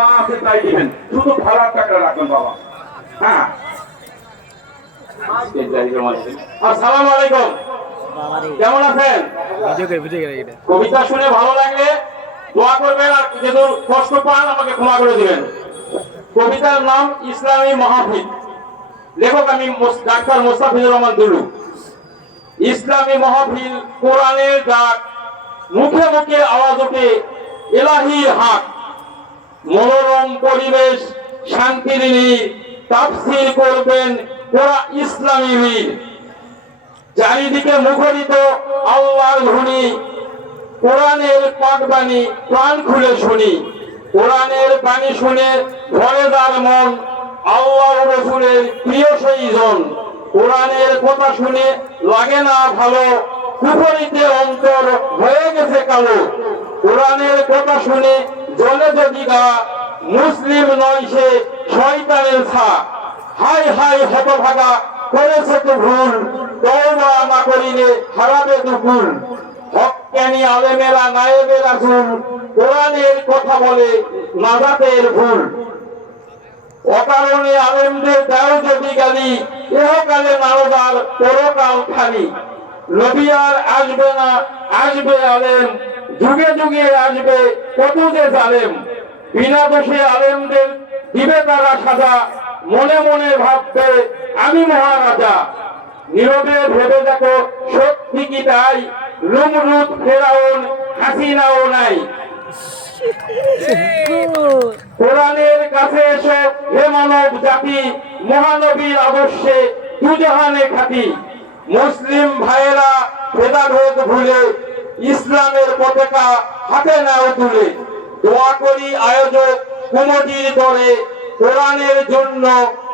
যা আছে তাই দিবেন, শুধু ভাড়ার টাকা রাখবেন বাবা। হ্যাঁ, আসসালামু আলাইকুম, কেমন আছেন? কবিতা শুনে ভালো লাগলে দোয়া করবেন, আর যদি কষ্ট পান আমাকে ক্ষমা করে দিবেন। কবিতার নাম ইসলামী মাহফিল, লেখক আমি ডাক্তার মোস্তাফিজুর রহমান দুলু। ইসলামী মাহফিল কোরআনের ডাক, মুখে মুখে আওয়াজ ওঠে ইলাহি হাক। মনোরম পরিবেশ, শান্তির নীড়, তাফসীর করবেন ইসলামী বীর। চারিদিকে মুখরিত আল্লাহর ধ্বনি, কোরআনের পাক বাণী প্রাণ খুলে শুনি। কোরআনের বাণী শুনে ভরে যার মন, আল্লাহ রাসূলের প্রিয় সেই জন। কোরআনের কথা শুনে লাগে না ভালো, কুফরিতে অন্তর হয়ে গেছে কালো। কোরআনের কথা শুনে জ্বলে যদি গা, মুসলিম নয় সে শয়তানের ছা। হাই হাই হতভাগা, করেছে তো ভুল, তওবা না করিলে হারাবে দুকুল। হক্কানি আলেমেরা নায়েবে রাসূল, কোরআনের কথা বলে নাজাতের ভুল। অকারণে আলেমদের দাও যদি গালি, ইহকালে নারদার পরকাল খালি। নবী আর আসবে না, আসবে আলেম, যুগে যুগে আসবে কত যে জালেম। বিনা দোষে আলেমদের দিবে তারা সাজা, মনে মনে ভাববে আমি মহারাজা। নীরবে ভেবে দেখো সত্যি কি তাই, নমরুদ ফেরাউন হাসিনাও নাই। কোরআনের কাছে এসো হে মানব জাতি, মহানবীর আদর্শে দুজাহানে খ্যাতি। মুসলিম ভাইয়েরা ভেদাভেদ ভুলে, ইসলামের পতাকা হাতে নাও তুলে। দোয়া করি আয়োজক কমিটির দরে, কোরআনের জন্য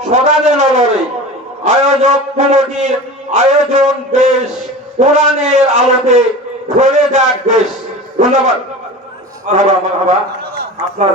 সদা যেন লড়ে। আয়োজক কমিটির আয়োজন বেশ, কোরআনের আলোতে ভরে যাক দেশ। ধন্যবাদ। মারহাবা মারহাবা। আপনার